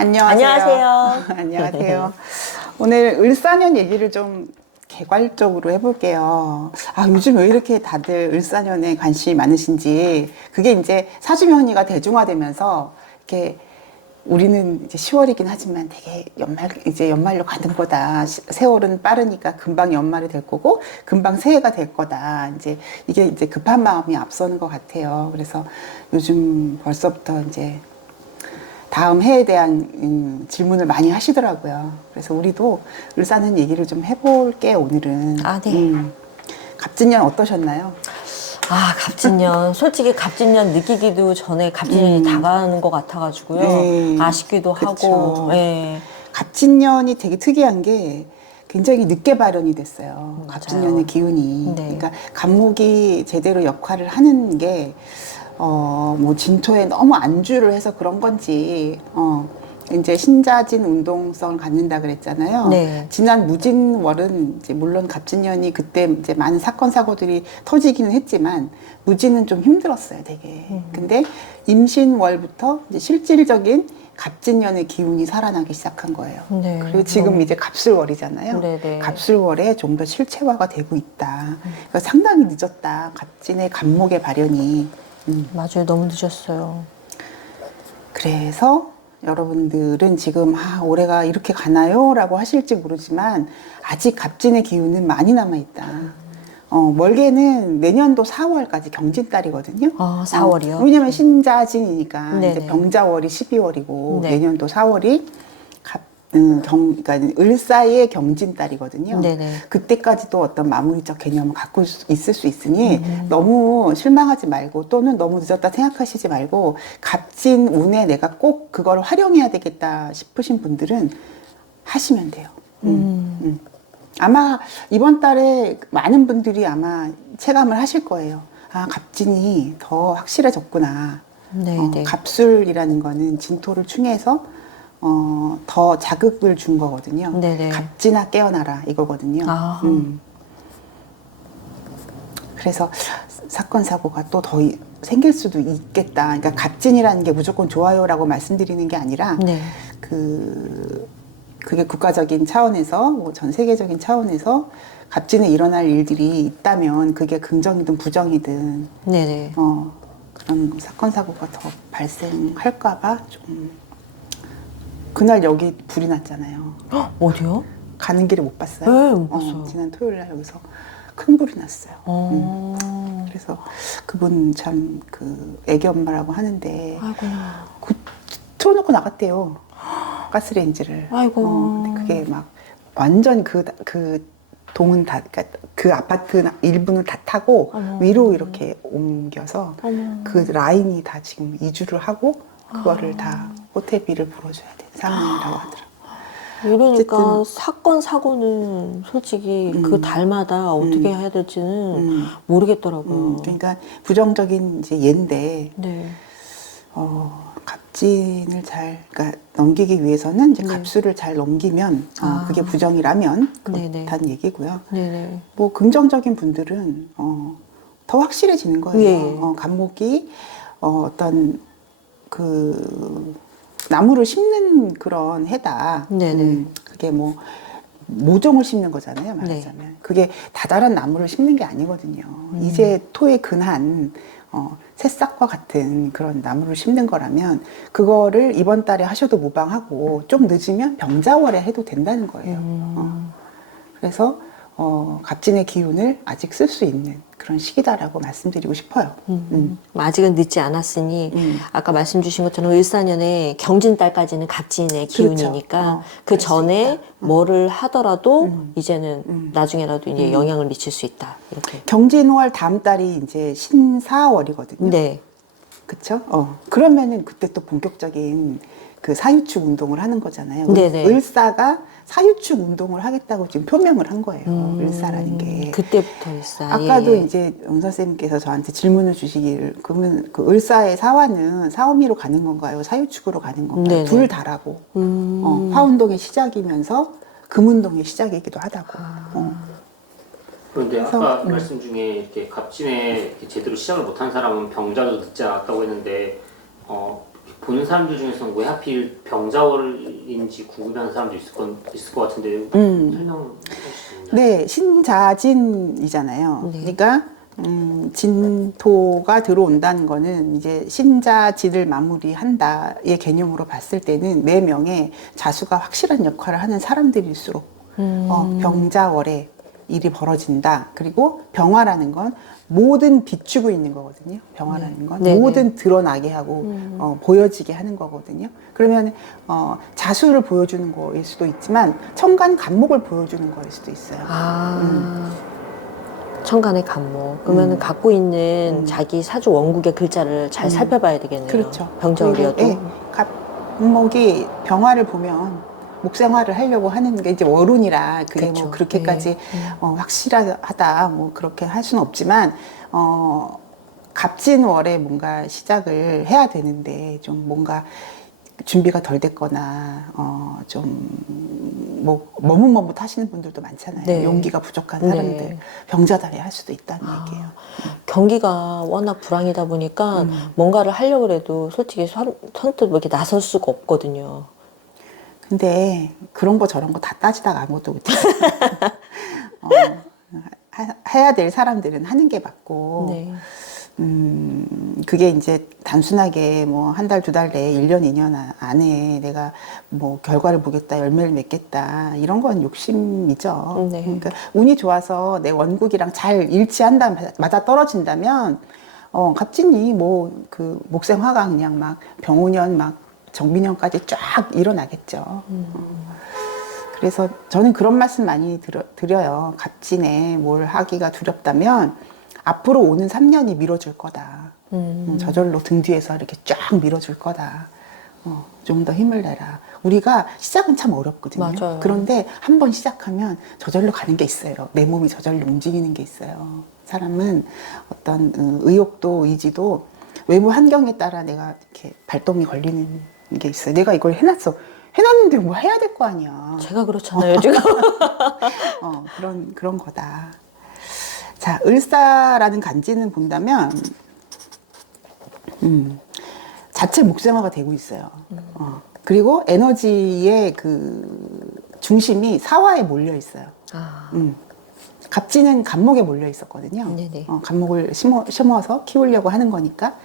안녕하세요. 안녕하세요. 오늘 을사년 얘기를 좀 개괄적으로 해볼게요. 요즘 왜 이렇게 다들 을사년에 관심이 많으신지, 그게 이제 사주명리가 대중화되면서, 이렇게 우리는 이제 10월이긴 하지만 되게 이제 연말로 가는 거다. 세월은 빠르니까 금방 연말이 될 거고, 금방 새해가 될 거다. 이게 이제 급한 마음이 앞서는 것 같아요. 그래서 요즘 벌써부터 이제 다음 해에 대한 질문을 많이 하시더라고요. 그래서 우리도 을사년 얘기를 좀 해볼게, 오늘은. 네. 갑진년 어떠셨나요? 갑진년. 솔직히 갑진년 느끼기도 전에 갑진년이 다가오는 것 같아가지고요. 네. 아쉽기도 그쵸. 하고. 네. 갑진년이 되게 특이한 게 굉장히 늦게 발현이 됐어요. 맞아요. 갑진년의 기운이. 네. 그러니까 갑목이 제대로 역할을 하는 게 뭐 진토에 너무 안주를 해서 그런 건지, 이제 신자진 운동성을 갖는다 그랬잖아요. 네. 지난 무진월은 이제 물론 갑진년이 그때 이제 많은 사건 사고들이 터지기는 했지만 무진은 좀 힘들었어요, 되게. 근데 임신월부터 이제 실질적인 갑진년의 기운이 살아나기 시작한 거예요. 네. 그리고 지금 이제 갑술월이잖아요. 네네. 갑술월에 좀 더 실체화가 되고 있다. 그러니까 상당히 늦었다. 갑진의 갑목의 발현이. 맞아요. 너무 늦었어요. 그래서 여러분들은 지금 올해가 이렇게 가나요? 라고 하실지 모르지만 아직 갑진의 기운은 많이 남아있다. 멀게는 내년도 4월까지 경진달이거든요. 4월이요? 왜냐면 신자진이니까 네네. 이제 병자월이 12월이고 네. 내년도 4월이 그러니까 을사의 경진달이거든요. 네네. 그때까지도 어떤 마무리적 개념을 갖고 있을 수 있으니 너무 실망하지 말고 또는 너무 늦었다 생각하시지 말고 갑진 운에 내가 꼭 그걸 활용해야 되겠다 싶으신 분들은 하시면 돼요. 아마 이번 달에 많은 분들이 아마 체감을 하실 거예요. 갑진이 더 확실해졌구나. 네네. 갑술이라는 거는 진토를 충해서 더 자극을 준 거거든요. 네네. 갑진아 깨어나라 이거거든요. 그래서 사건 사고가 또 더 생길 수도 있겠다. 그러니까 갑진이라는 게 무조건 좋아요라고 말씀드리는 게 아니라 네. 그게 국가적인 차원에서 뭐 전 세계적인 차원에서 갑진에 일어날 일들이 있다면 그게 긍정이든 부정이든 네네. 그런 사건 사고가 더 발생할까봐 좀. 그날 여기 불이 났잖아요. 어디요? 가는 길에 못 봤어요? 네, 못 봤어요. 지난 토요일 날 여기서 큰 불이 났어요. 그래서 그분 참 애기 엄마라고 하는데 아이고. 틀어놓고 나갔대요. 가스레인지를. 아이고. 근데 그게 막 완전 그 동은 다, 그러니까 그 아파트 일부는 다 타고 위로 이렇게 옮겨서 그 라인이 다 지금 이주를 하고 그거를 다 호텔비를 불어줘야 되는 상황이라고 하더라고요. 이러니까 어쨌든, 사건 사고는 솔직히 그 달마다 어떻게 해야 될지는 모르겠더라고요. 그러니까 부정적인 이제 예인데 네. 갑진을 그러니까 넘기기 위해서는 이제 갑술을 잘 넘기면 그게 부정이라면 네네. 그렇다는 얘기고요. 네네. 뭐 긍정적인 분들은 더 확실해지는 거예요. 예. 갑목이 어떤 나무를 심는 그런 해다. 네네. 그게 뭐 모종을 심는 거잖아요, 말하자면. 그게 다자란 나무를 심는 게 아니거든요. 이제 토에 근한 새싹과 같은 그런 나무를 심는 거라면 그거를 이번 달에 하셔도 무방하고 좀 늦으면 병자월에 해도 된다는 거예요. 그래서 갑진의 기운을 아직 쓸 수 있는 그런 시기다라고 말씀드리고 싶어요. 아직은 늦지 않았으니 아까 말씀 주신 것처럼 을사년에 경진달까지는 갑진의 기운이니까 그렇죠. 그 그럴 수 전에 있다. 뭐를 하더라도 이제는 나중에라도 이제 영향을 미칠 수 있다. 이렇게. 경진월 다음 달이 이제 신사월이거든요. 네. 그쵸? 그러면은 그때 또 본격적인 그 사유축 운동을 하는 거잖아요. 네네. 을사가 사유축 운동을 하겠다고 지금 표명을 한 거예요. 을사라는 게. 그때부터 을사. 아까도 예. 이제 영 선생님께서 저한테 질문을 주시길, 그러면 그 을사의 사화는 사오미로 가는 건가요? 사유축으로 가는 건가요? 네네. 둘 다라고. 화운동의 시작이면서 금운동의 시작이기도 하다고. 그런데 아까 말씀 중에 이렇게 갑진에 이렇게 제대로 시작을 못한 사람은 병자도 늦지 않았다고 했는데 보는 사람들 중에서는 왜 하필 병자월인지 궁금해하는 사람도 있을 것 같은데 설명해 주시면. 네, 신자진이잖아요. 네. 그러니까 진토가 들어온다는 거는 이제 신자진을 마무리한다의 개념으로 봤을 때는 내 명에 자수가 확실한 역할을 하는 사람들일수록 병자월에 일이 벌어진다. 그리고 병화라는 건 모든 비추고 있는 거거든요. 병화라는 건 네네. 모든 드러나게 하고 보여지게 하는 거거든요. 그러면 자수를 보여주는 거일 수도 있지만 천간 간목을 보여주는 거일 수도 있어요. 천간의 간목. 그러면 갖고 있는 자기 사주 원국의 글자를 잘 살펴봐야 되겠네요. 그렇죠. 병자월이어도. 그리고, 예, 간목이 병화를 보면 목생화를 하려고 하는 게 이제 월운이라 그게 그렇죠. 뭐 그렇게까지 확실하다 뭐 그렇게 할 수는 없지만 갑진월에 뭔가 시작을 해야 되는데 좀 뭔가 준비가 덜 됐거나 좀 뭐 머뭇머뭇 하시는 분들도 많잖아요. 네. 용기가 부족한 사람들 네. 병자달에 할 수도 있다는 얘기예요. 경기가 워낙 불황이다 보니까 뭔가를 하려고 해도 솔직히 선뜻 이렇게 나설 수가 없거든요. 근데 그런 거 저런 거 다 따지다가 아무것도 못해요. 해야 될 사람들은 하는 게 맞고, 네. 그게 이제 단순하게 뭐 한 달, 두 달 내에 1년, 2년 안에 내가 뭐 결과를 보겠다, 열매를 맺겠다, 이런 건 욕심이죠. 네. 그러니까 운이 좋아서 내 원국이랑 잘 일치한다, 맞아 떨어진다면, 갑진이 뭐 그 목생화가 그냥 막 병오년 막 정민년까지 쫙 일어나겠죠. 그래서 저는 그런 말씀 많이 드려요. 갑진에 뭘 하기가 두렵다면 앞으로 오는 3년이 밀어줄 거다. 저절로 등 뒤에서 이렇게 쫙 밀어줄 거다. 좀 더 힘을 내라. 우리가 시작은 참 어렵거든요. 맞아요. 그런데 한 번 시작하면 저절로 가는 게 있어요. 내 몸이 저절로 움직이는 게 있어요. 사람은 어떤 의욕도 의지도 외부 환경에 따라 내가 이렇게 발동이 걸리는 게 있어요. 내가 이걸 해놨는데 뭐 해야 될 거 아니야. 제가 그렇잖아요, 지금. 그런 거다. 자, 을사라는 간지는 본다면, 자체 목생화가 되고 있어요. 그리고 에너지의 그 중심이 사화에 몰려 있어요. 갑진은 간목에 몰려 있었거든요. 네네. 간목을 심어서 키우려고 하는 거니까.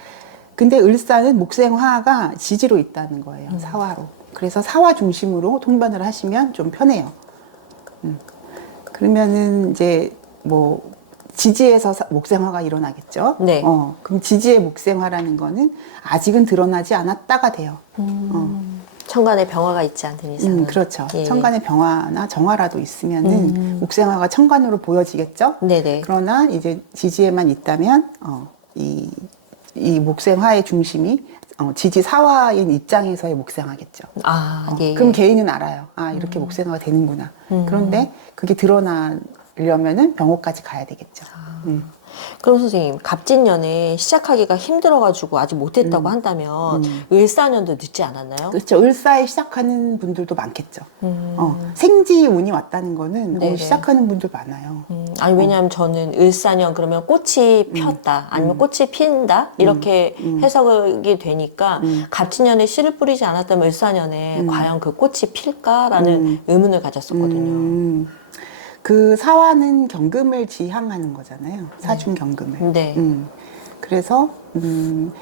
근데 을사는 목생화가 지지로 있다는 거예요. 사화로. 그래서 사화 중심으로 통변을 하시면 좀 편해요. 그러면은 이제 뭐 지지에서 목생화가 일어나겠죠. 네. 그럼 지지의 목생화라는 거는 아직은 드러나지 않았다가 돼요. 천간에 병화가 있지 않는 이상은. 그렇죠. 예. 천간에 병화나 정화라도 있으면은 목생화가 천간으로 보여지겠죠. 네네. 그러나 이제 지지에만 있다면 이 목생화의 중심이 지지 사화인 입장에서의 목생화겠죠. 예. 그럼 개인은 알아요. 이렇게 목생화가 되는구나. 그런데 그게 드러나려면은 병호까지 가야 되겠죠. 그럼 선생님, 갑진년에 시작하기가 힘들어가지고 아직 못했다고 한다면 을사년도 늦지 않았나요? 그렇죠. 을사에 시작하는 분들도 많겠죠. 생지 운이 왔다는 거는 네네. 시작하는 분들 많아요. 아니, 왜냐하면 저는 을사년 그러면 꽃이 폈다, 아니면 꽃이 핀다, 이렇게 해석이 되니까 갑진년에 씨를 뿌리지 않았다면 을사년에 과연 그 꽃이 필까라는 의문을 가졌었거든요. 그 사화는 경금을 지향하는 거잖아요. 사중 경금을. 네. 그래서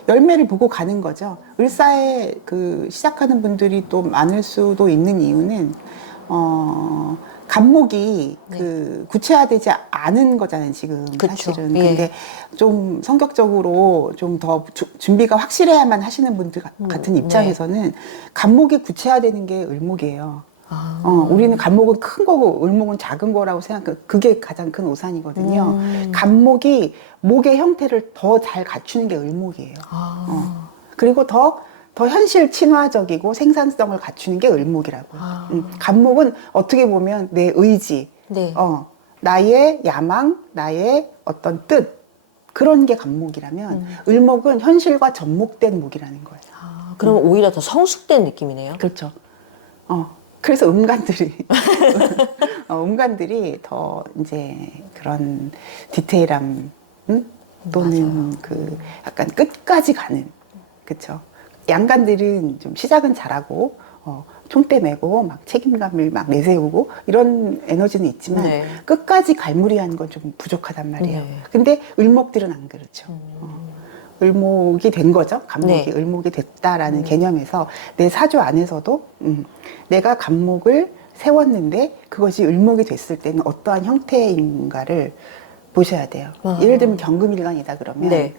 열매를 보고 가는 거죠. 을사에 그 시작하는 분들이 또 많을 수도 있는 이유는 간목이 그 구체화되지 않은 거잖아요, 지금. 그쵸. 사실은. 예. 근데 좀 성격적으로 좀 더 준비가 확실해야만 하시는 분들 같은 입장에서는 간목이 구체화되는 게 을목이에요. 우리는 간목은 큰 거고 을목은 작은 거라고 생각해. 그게 가장 큰 오산이거든요. 간목이 목의 형태를 더 잘 갖추는 게 을목이에요. 그리고 더 현실 친화적이고 생산성을 갖추는 게 을목이라고. 간목은 어떻게 보면 내 의지, 네. 나의 야망, 나의 어떤 뜻, 그런 게 간목이라면 을목은 현실과 접목된 목이라는 거예요. 그러면 오히려 더 성숙된 느낌이네요. 그렇죠. 그래서 음간들이 더 이제 그런 디테일함, 또는 그 약간 끝까지 가는, 그쵸. 양간들은 좀 시작은 잘하고 총대 메고 막 책임감을 막 내세우고 이런 에너지는 있지만 네. 끝까지 갈무리하는 건 좀 부족하단 말이에요. 네. 근데 을목들은 안 그렇죠. 을목이 된 거죠. 간목이 네. 을목이 됐다라는 개념에서 내 사주 안에서도 내가 간목을 세웠는데 그것이 을목이 됐을 때는 어떠한 형태인가를 보셔야 돼요. 아. 예를 들면 경금일간이다 그러면 네.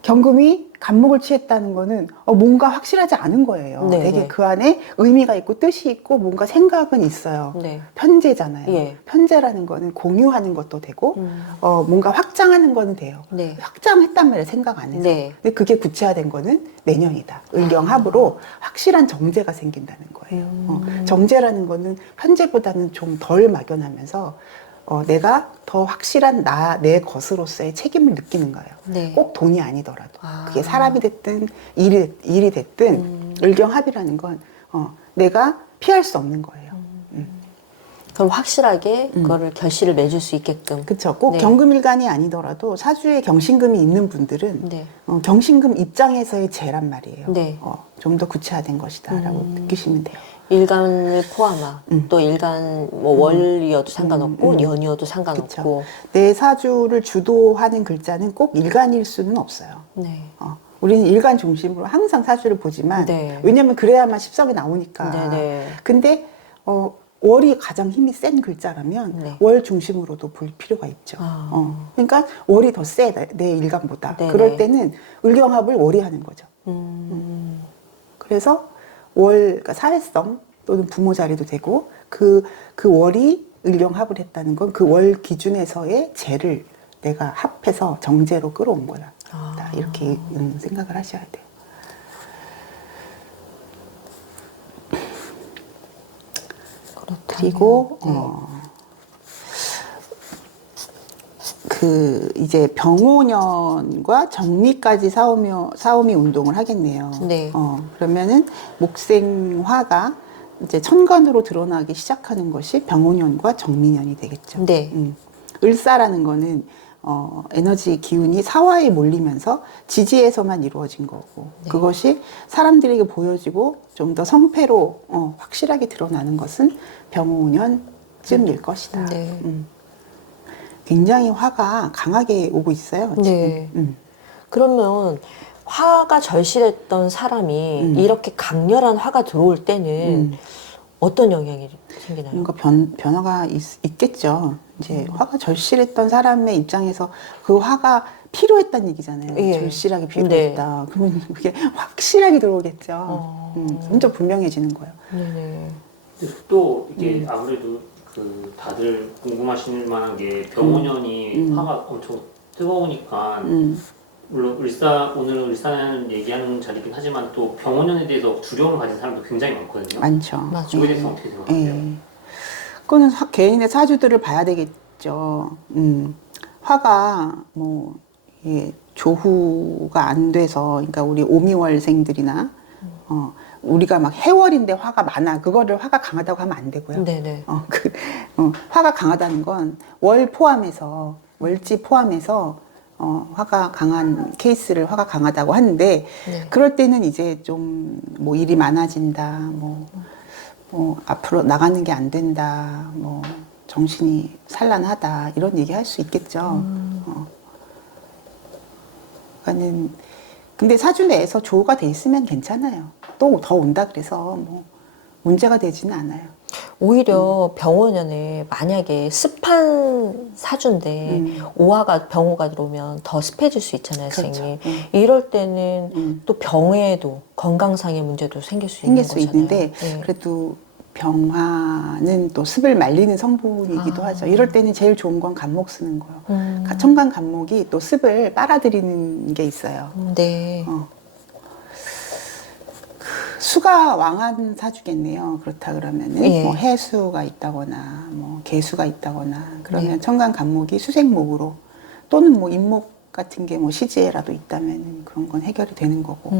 경금이 간목을 취했다는 거는 뭔가 확실하지 않은 거예요. 네, 되게 네. 그 안에 의미가 있고 뜻이 있고 뭔가 생각은 있어요. 네. 편재잖아요. 예. 편재라는 거는 공유하는 것도 되고 뭔가 확장하는 거는 돼요. 네. 확장했단 말이에요. 생각 안에서. 네. 근데 그게 구체화된 거는 내년이다. 을경합으로 확실한 정제가 생긴다는 거예요. 정제라는 거는 편재보다는 좀 덜 막연하면서 내가 더 확실한 내 것으로서의 책임을 느끼는 거예요. 네. 꼭 돈이 아니더라도. 아. 그게 사람이 됐든 일이 됐든 을경합이라는 건 내가 피할 수 없는 거예요. 그럼 확실하게 그거를 결실을 맺을 수 있게끔. 그렇죠. 꼭 네. 경금일간이 아니더라도 사주에 경신금이 있는 분들은 네. 경신금 입장에서의 재란 말이에요. 네. 좀 더 구체화된 것이다라고 느끼시면 돼요. 일간을 포함한 또 일간 뭐 월이어도 상관없고 연이어도 상관없고. 그쵸. 내 사주를 주도하는 글자는 꼭 일간일 수는 없어요. 네. 우리는 일간 중심으로 항상 사주를 보지만 네. 왜냐면 그래야만 십성이 나오니까. 네네. 근데 월이 가장 힘이 센 글자라면 네. 월 중심으로도 볼 필요가 있죠. 그러니까 월이 더 세, 내 일간보다. 네네. 그럴 때는 을경합을 월이 하는 거죠. 그래서 그러니까 사회성 또는 부모 자리도 되고 그 월이 을경합을 했다는 건 그 월 기준에서의 재를 내가 합해서 정제로 끌어온 거다. 이렇게 생각을 하셔야 돼요. 그리고 이제 병오년과 정미까지 사오미 운동을 하겠네요. 네. 그러면은 목생화가 이제 천간으로 드러나기 시작하는 것이 병오년과 정미년이 되겠죠. 네. 을사라는 거는 에너지 기운이 사화에 몰리면서 지지에서만 이루어진 거고 네. 그것이 사람들에게 보여지고 좀 더 성패로 확실하게 드러나는 것은 병오년쯤일 것이다. 네. 굉장히 화가 강하게 오고 있어요. 지금. 네. 그러면 화가 절실했던 사람이 이렇게 강렬한 화가 들어올 때는 어떤 영향이 생기나요? 뭔가 변화가 있겠죠. 이제 화가 절실했던 사람의 입장에서 그 화가 필요했다는 얘기잖아요. 예. 절실하게 필요했다. 그러면 그게 확실하게 들어오겠죠. 점점 분명해지는 거예요. 네네. 또 이게 아무래도 그 다들 궁금하실 만한 게 병오년이 화가 엄청 뜨거우니까 물론 오늘은 을사년 얘기하는 자리긴 하지만 또 병오년에 대해서 두려움을 가진 사람도 굉장히 많거든요. 많죠. 맞아요. 그거에 대해서 어떻게 생각하세요? 그거는 개인의 사주들을 봐야 되겠죠. 화가 뭐 조후가 안 돼서, 그러니까 우리 오미월생들이나 우리가 막 해월인데 화가 많아. 그거를 화가 강하다고 하면 안 되고요. 네네. 화가 강하다는 건 월 포함해서, 월지 포함해서 화가 강한 케이스를 화가 강하다고 하는데, 네. 그럴 때는 이제 좀 뭐 일이 많아진다, 뭐 앞으로 나가는 게 안 된다, 뭐 정신이 산란하다, 이런 얘기 할 수 있겠죠. 그러니까는 근데 사주 내에서 조우가 돼 있으면 괜찮아요. 또 더 온다 그래서 뭐 문제가 되지는 않아요. 오히려 병오년에 만약에 습한 사주인데 오화가 병오가 들어오면 더 습해질 수 있잖아요, 그렇죠. 선생님. 이럴 때는 또 병에도 건강상의 문제도 생길 수 있는 생길 수 거잖아요. 있는데 네. 그래도 병화는 또 습을 말리는 성분이기도 하죠. 이럴 때는 제일 좋은 건 간목 쓰는 거예요. 천간 간목이 또 습을 빨아들이는 게 있어요. 네. 수가 왕한 사주겠네요. 그렇다 그러면은 예. 뭐 해수가 있다거나 뭐 개수가 있다거나 그러면 네. 천간 간목이 수생목으로 또는 뭐 임목 같은 게 뭐 시지에라도 있다면 그런 건 해결이 되는 거고.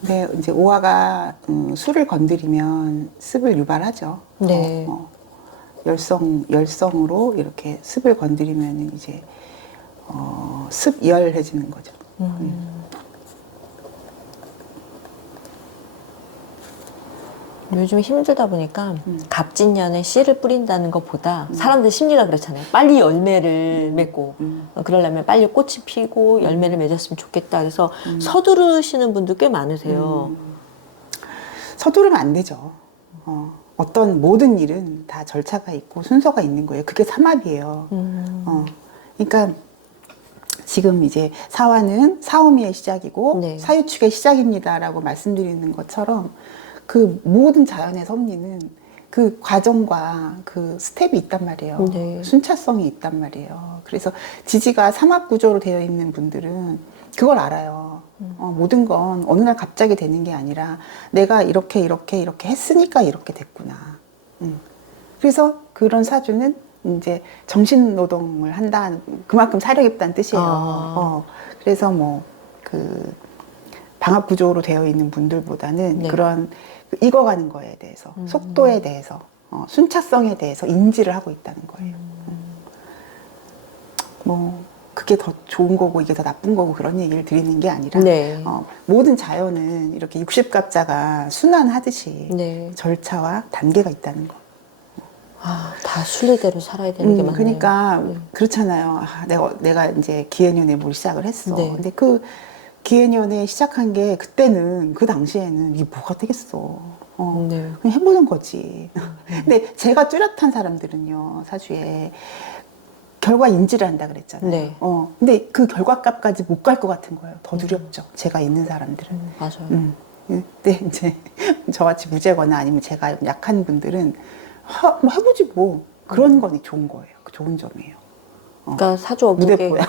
근데 이제 오화가 수를 건드리면 습을 유발하죠. 네. 열성으로 이렇게 습을 건드리면 이제 습열해지는 거죠. 요즘 힘들다 보니까 갑진년에 씨를 뿌린다는 것보다 사람들 심리가 그렇잖아요. 빨리 열매를 맺고 그러려면 빨리 꽃이 피고 열매를 맺었으면 좋겠다. 그래서 서두르시는 분들 꽤 많으세요. 서두르면 안 되죠. 어떤 모든 일은 다 절차가 있고 순서가 있는 거예요. 그게 삼합이에요. 그러니까 지금 이제 사화는 사오미의 시작이고 네. 사유축의 시작입니다라고 말씀드리는 것처럼 그 모든 자연의 섭리는 그 과정과 그 스텝이 있단 말이에요. 네. 순차성이 있단 말이에요. 그래서 지지가 삼합 구조로 되어 있는 분들은 그걸 알아요. 모든 건 어느 날 갑자기 되는 게 아니라 내가 이렇게 했으니까 이렇게 됐구나. 그래서 그런 사주는 이제 정신 노동을 한다, 그만큼 사려 깊다는 뜻이에요. 그래서 뭐 그 방합 구조로 되어 있는 분들보다는 네. 그런 익어가는 거에 대해서, 속도에 대해서, 순차성에 대해서 인지를 하고 있다는 거예요. 뭐 그게 더 좋은 거고 이게 더 나쁜 거고 그런 얘기를 드리는 게 아니라 네. 모든 자연은 이렇게 60갑자가 순환하듯이 네. 절차와 단계가 있다는 거. 아, 다 순리대로 살아야 되는 게 맞네요. 그러니까 그렇잖아요. 내가 이제 기해년에 뭘 시작을 했어. 네. 근데 그 기해년에 시작한 게 그때는 그 당시에는 이게 뭐가 되겠어. 네. 그냥 해보는 거지. 근데 제가 뚜렷한 사람들은요, 사주에 결과 인지를 한다 그랬잖아요. 네. 근데 그 결과값까지 못 갈 것 같은 거예요. 더 두렵죠. 제가 있는 사람들은. 맞아요. 근데 이제 저같이 무죄거나 아니면 제가 약한 분들은 뭐 해보지 뭐. 그런 거니 좋은 거예요. 좋은 점이에요. 그러니까 사주원국에 무대뽀야.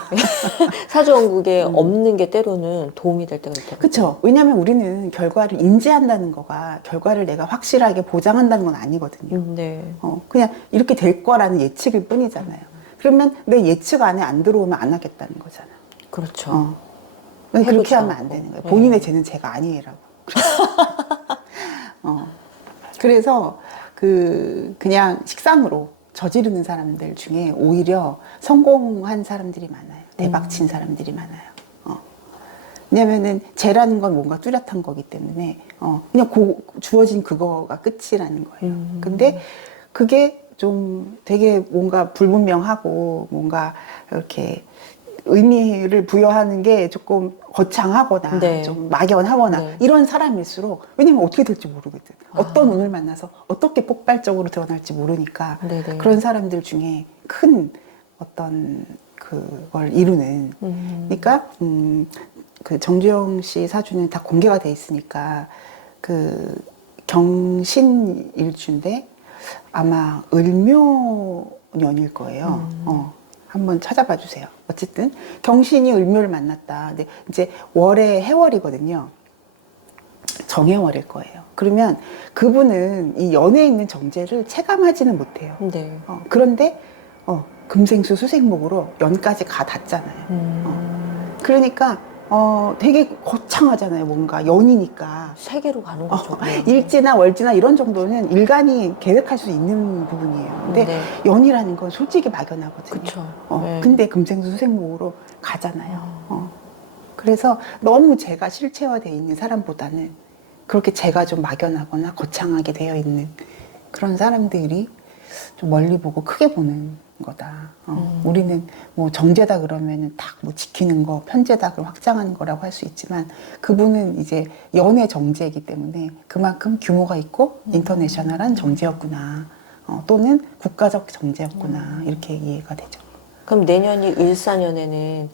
사주원국에 없는 게 때로는 도움이 될 때가 있더라고요. 그렇죠. 왜냐하면 우리는 결과를 인지한다는 거가 결과를 내가 확실하게 보장한다는 건 아니거든요. 네. 그냥 이렇게 될 거라는 예측일 뿐이잖아요. 그러면 내 예측 안에 안 들어오면 안 하겠다는 거잖아. 그렇죠. 그렇게 해보지도 하면 않고. 안 되는 거예요. 네. 본인의 죄는 제가 아니에라고. 그래서 그냥 식상으로 저지르는 사람들 중에 오히려 성공한 사람들이 많아요. 대박친 사람들이 많아요. 왜냐면은 죄라는 건 뭔가 뚜렷한 거기 때문에 그냥 주어진 그거가 끝이라는 거예요. 근데 그게 좀 되게 뭔가 불분명하고 뭔가 이렇게 의미를 부여하는 게 조금 거창하거나 네. 좀 막연하거나 네. 이런 사람일수록, 왜냐면 어떻게 될지 모르거든. 어떤 운을 만나서 어떻게 폭발적으로 드러날지 모르니까 네네. 그런 사람들 중에 큰 어떤 그걸 이루는 그러니까 그 정주영 씨 사주는 다 공개가 돼 있으니까 그 경신일주인데 아마 을묘년일 거예요. 한번 찾아봐 주세요. 어쨌든 경신이 을묘를 만났다. 근데 이제 월의 해월이거든요. 정해월일 거예요. 그러면 그분은 이 연에 있는 정제를 체감하지는 못해요. 네. 그런데 금생수 수생목으로 연까지 가 닿잖아요. 그러니까 되게 거창하잖아요. 뭔가 연이니까. 세계로 가는 거죠. 일지나 월지나 이런 정도는 일간이 계획할 수 있는 부분이에요. 근데 네. 연이라는 건 솔직히 막연하거든요. 그쵸. 네. 근데 금생수 수생목으로 가잖아요. 그래서 너무 제가 실체화되어 있는 사람보다는 그렇게 제가 좀 막연하거나 거창하게 되어 있는 그런 사람들이 좀 멀리 보고 크게 보는 거다. 우리는 뭐 정제다 그러면은 딱 뭐 지키는 거, 편제다 그걸 확장하는 거라고 할 수 있지만 그분은 이제 연의 정제이기 때문에 그만큼 규모가 있고 인터내셔널한 정제였구나. 또는 국가적 정제였구나. 이렇게 이해가 되죠. 그럼 내년이 을사년에는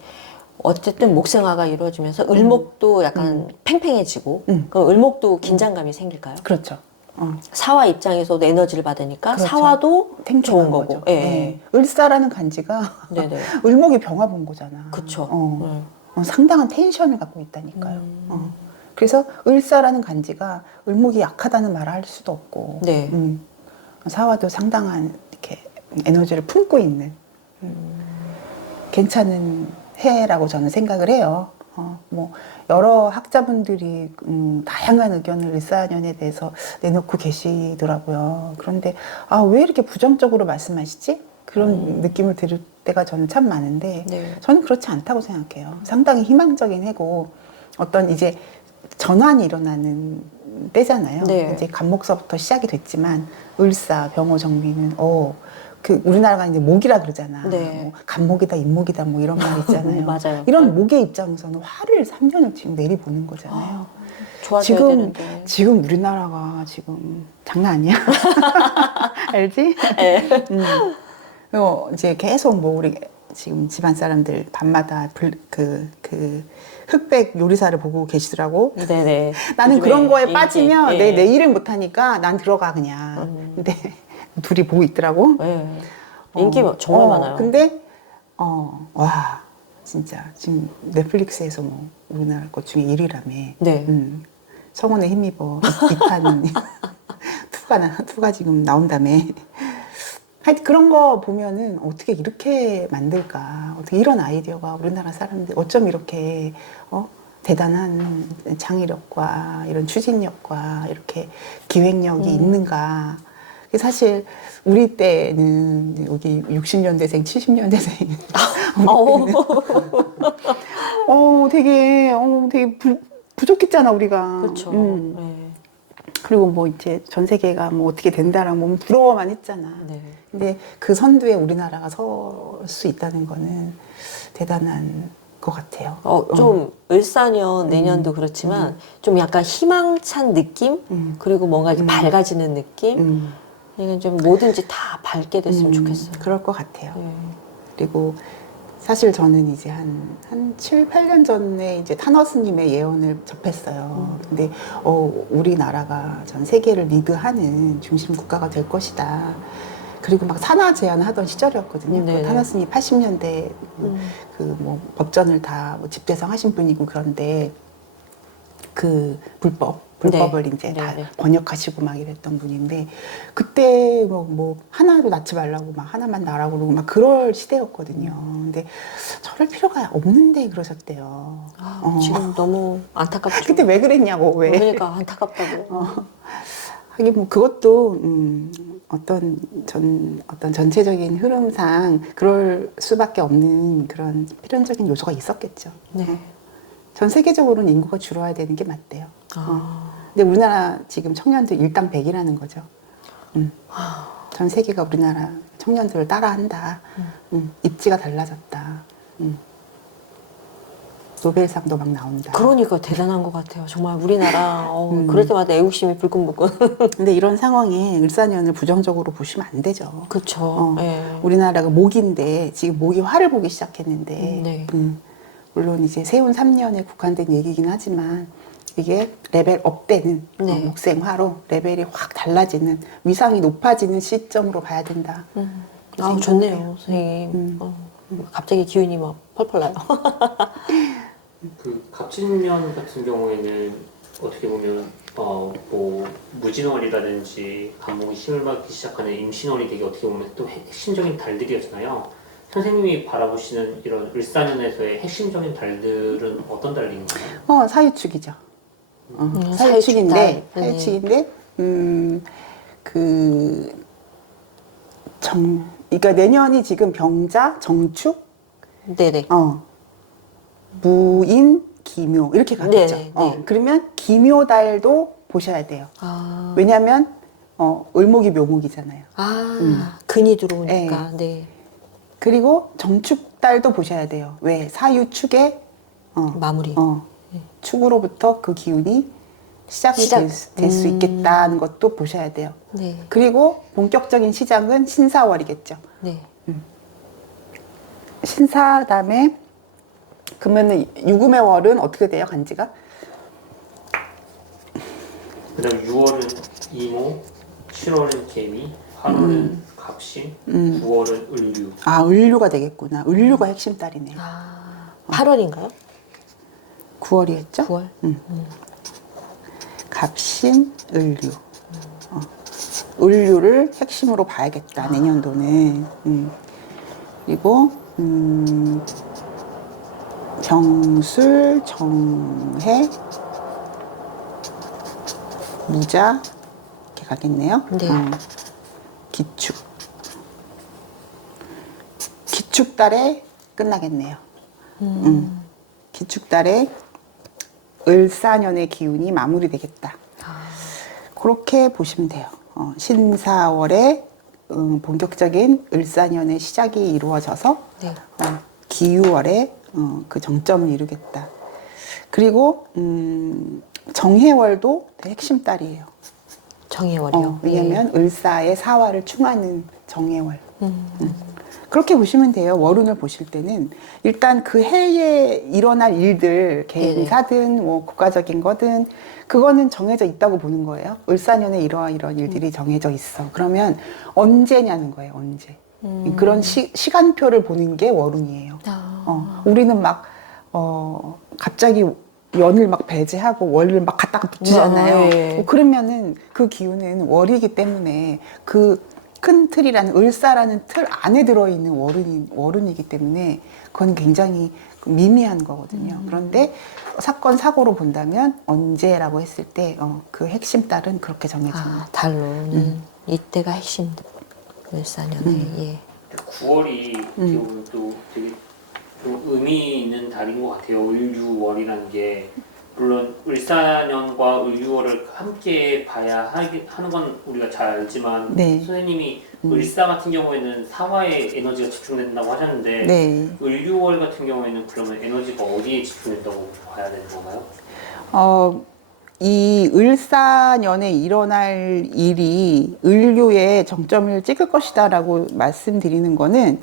어쨌든 목생화가 이루어지면서 을목도 약간 팽팽해지고 그럼 을목도 긴장감이 생길까요? 그렇죠. 사화 입장에서도 에너지를 받으니까 그렇죠. 사화도 탱탱한 좋은 거고. 거죠. 예. 네. 을사라는 간지가 네네. 을목이 병화 본 거잖아. 그쵸. 상당한 텐션을 갖고 있다니까요. 그래서 을사라는 간지가 을목이 약하다는 말을 할 수도 없고, 네. 사화도 상당한 이렇게 에너지를 품고 있는 괜찮은 해라고 저는 생각을 해요. 뭐 여러 학자분들이 다양한 의견을 을사년에 대해서 내놓고 계시더라고요. 그런데 왜 이렇게 부정적으로 말씀하시지? 그런 느낌을 들을 때가 저는 참 많은데 네. 저는 그렇지 않다고 생각해요. 상당히 희망적인 해고 어떤 이제 전환이 일어나는 때잖아요. 네. 이제 갑목서부터 시작이 됐지만 을사, 병호, 정미는 그 우리나라가 이제 목이라 그러잖아. 네. 뭐 갑목이다, 임목이다 뭐 이런 말 있잖아요. 맞아요. 이런 목의 입장에서는 화를 3년을 지금 내리보는 거잖아요. 좋아져야 되는데. 지금 우리나라가 지금 장난 아니야. 알지? 네. 그리고 이제 계속 뭐 우리 지금 집안 사람들 밤마다 그 흑백 요리사를 보고 계시더라고. 네네. 나는 요즘에 그런 거에 인기, 빠지면 예. 내 일을 못하니까 난 들어가 그냥. 근데 둘이 보고 있더라고. 네. 인기 정말 많아요. 근데 와 진짜 지금 넷플릭스에서 뭐 우리나라 것 중에 1위라며. 네. 성원에 힘입어 2판 투가 지금 나온다며. 하여튼 그런 거 보면은 어떻게 이렇게 만들까? 어떻게 이런 아이디어가 우리나라 사람들 어쩜 이렇게 대단한 창의력과 이런 추진력과 이렇게 기획력이 있는가? 사실 우리 때는 여기 60년대생, 70년대생 되게 부족했잖아 우리가. 그렇죠. 네. 그리고 뭐 이제 전 세계가 뭐 어떻게 된다라고 뭐 부러워만 했잖아. 네. 근데 그 선두에 우리나라가 설 수 있다는 거는 대단한 것 같아요. 좀 을사년 내년도 그렇지만 좀 약간 희망찬 느낌? 그리고 뭔가 이렇게 밝아지는 느낌? 이건 좀 뭐든지 다 밝게 됐으면 좋겠어요. 그럴 것 같아요. 네. 그리고 사실 저는 이제 한 7, 8년 전에 이제 타너스님의 예언을 접했어요. 근데 우리나라가 전 세계를 리드하는 중심 국가가 될 것이다. 그리고 막 산하 제한을 하던 시절이었거든요. 네네. 타너스님 80년대 그 뭐 법전을 다 뭐 집대성하신 분이고 그런데 그 불법을 이제 다 네네. 번역하시고 막 이랬던 분인데 그때 뭐 하나도 낳지 말라고 막 하나만 낳으라고 그러고 막 그럴 시대였거든요. 근데 저럴 필요가 없는데 그러셨대요. 지금 너무 안타깝죠. 그때 왜 그랬냐고 왜? 그러니까 안타깝다고. 하긴 뭐 그것도 어떤 전체적인 흐름상 그럴 수밖에 없는 그런 필연적인 요소가 있었겠죠. 네. 전 세계적으로는 인구가 줄어야 되는 게 맞대요. 아. 근데 우리나라 지금 청년들 일당 100이라는 거죠. 전 세계가 우리나라 청년들을 따라한다. 입지가 달라졌다. 노벨상도 막 나온다. 그러니까 대단한 것 같아요. 정말 우리나라 그럴 때마다 애국심이 불끈불끈. 근데 이런 상황에 을사년을 부정적으로 보시면 안 되죠. 그렇죠. 네. 우리나라가 목인데 지금 목이 화를 보기 시작했는데 네. 물론 이제 세운 3년에 국한된 얘기긴 하지만 이게 레벨 업 되는 네. 목생화로 레벨이 확 달라지는 위상이 높아지는 시점으로 봐야 된다. 아, 좋네요, 선생님. 갑자기 기운이 막 펄펄 나요. 그 갑진년 같은 경우에는 어떻게 보면 뭐 무진월이라든지 간목이 힘을 받기 시작하는 임신월이 되게 어떻게 보면 또 핵심적인 달들이었잖아요. 선생님이 바라보시는 이런 을사년에서의 핵심적인 달들은 어떤 달들인가요? 사유축이죠. 사유축달. 사유축인데 그러니까 내년이 지금 병자, 정축, 네네. 무인, 기묘 이렇게 가겠죠. 네, 네. 그러면 기묘달도 보셔야 돼요. 아, 왜냐하면 을목이 묘목이잖아요. 근이 들어오니까. 네. 그리고 정축달도 보셔야 돼요. 왜? 사유축의 마무리. 축으로부터 그 기운이 시작이 될 수 있겠다는 것도 보셔야 돼요. 네. 그리고 본격적인 시작은 신사월이겠죠. 네. 신사 다음에 그러면은 유금의 월은 어떻게 돼요? 간지가? 그다음 6월은 이모, 7월은 개미, 8월은 갑신, 9월은 을류. 을류가 되겠구나. 을류가 핵심 달이네. 8월인가요? 9월이었죠? 9월? 갑신, 을류. 을류를 핵심으로 봐야겠다. 내년도는. 그리고 병술, 정해, 무자 이렇게 가겠네요. 네. 기축. 기축달에 끝나겠네요. 기축달에 을사년의 기운이 마무리되겠다. 그렇게 보시면 돼요. 신사월에 본격적인 을사년의 시작이 이루어져서 네. 기유월에 그 정점을 이루겠다. 그리고 정해월도 핵심 달이에요. 정해월이요. 왜냐하면 을사의 사화를 충하는 정해월. 그렇게 보시면 돼요. 월운을 보실 때는 일단 그 해에 일어날 일들, 개인사든 뭐 국가적인 거든 그거는 정해져 있다고 보는 거예요. 을사년에 이러한 일들이 정해져 있어. 그러면 언제냐는 거예요. 언제. 그런 시간표를 보는 게 월운이에요. 우리는 막 갑자기 연을 막 배제하고 월을 막 갖다가 붙이잖아요. 네. 그러면은 그 기운은 월이기 때문에 그 큰 틀이라는 을사라는 틀 안에 들어있는 월운이기 때문에 그건 굉장히 미미한 거거든요. 그런데 사건 사고로 본다면 언제라고 했을 때 그 핵심 달은 그렇게 정해집니다. 달로는 이때가 핵심 을사년에 예. 9월이 어떻게 보면 또 되게 좀 의미 있는 달인 것 같아요. 을유월이라는 게 물론 을사년과 을유월을 함께 봐야 하는 건 우리가 잘 알지만 네. 선생님이 을사 같은 경우에는 사화에 에너지가 집중된다고 하셨는데 네. 을유월 같은 경우에는 그러면 에너지가 어디에 집중된다고 봐야 되는 건가요? 이 을사년에 일어날 일이 을유의 정점을 찍을 것이다라고 말씀드리는 거는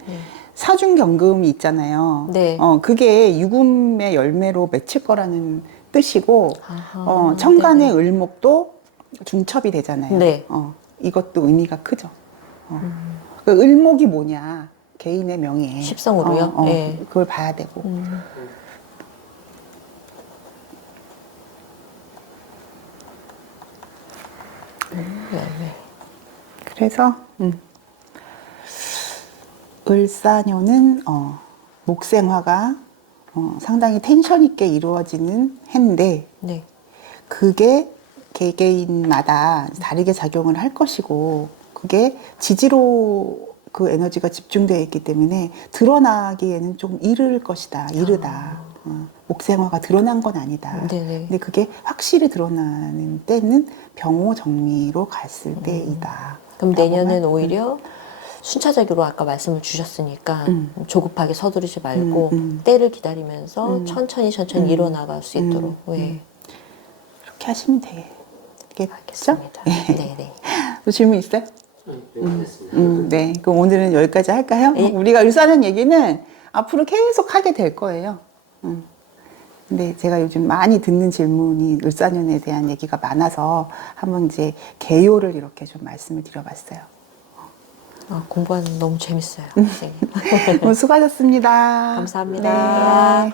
사중경금이 있잖아요. 네. 그게 유금의 열매로 맺힐 거라는 뜻이고, 아하, 천간의 네네. 을목도 중첩이 되잖아요. 네. 이것도 의미가 크죠. 그 을목이 뭐냐? 개인의 명예. 십성으로요? 예. 그걸 봐야 되고. 열매. 그래서 을사년은 목생화가 상당히 텐션 있게 이루어지는 해인데 네. 그게 개개인마다 다르게 작용을 할 것이고 그게 지지로 그 에너지가 집중되어 있기 때문에 드러나기에는 좀 이를 것이다. 이르다. 목생화가 드러난 건 아니다. 네네. 근데 그게 확실히 드러나는 때는 병호 정리로 갔을 때이다. 그럼 라고만. 내년은 오히려 순차적으로 아까 말씀을 주셨으니까 조급하게 서두르지 말고 때를 기다리면서 천천히 일어나갈 수 있도록. 예. 그렇게 하시면 되겠죠? 알겠습니다. 네네. 또 질문 있어요? 네, 됐습니다. 네. 그럼 오늘은 여기까지 할까요? 예. 우리가 을사년 얘기는 앞으로 계속 하게 될 거예요. 근데 제가 요즘 많이 듣는 질문이 을사년에 대한 얘기가 많아서 한번 이제 개요를 이렇게 좀 말씀을 드려봤어요. 공부하는 거 너무 재밌어요, 선생님. 수고하셨습니다. 감사합니다. 네.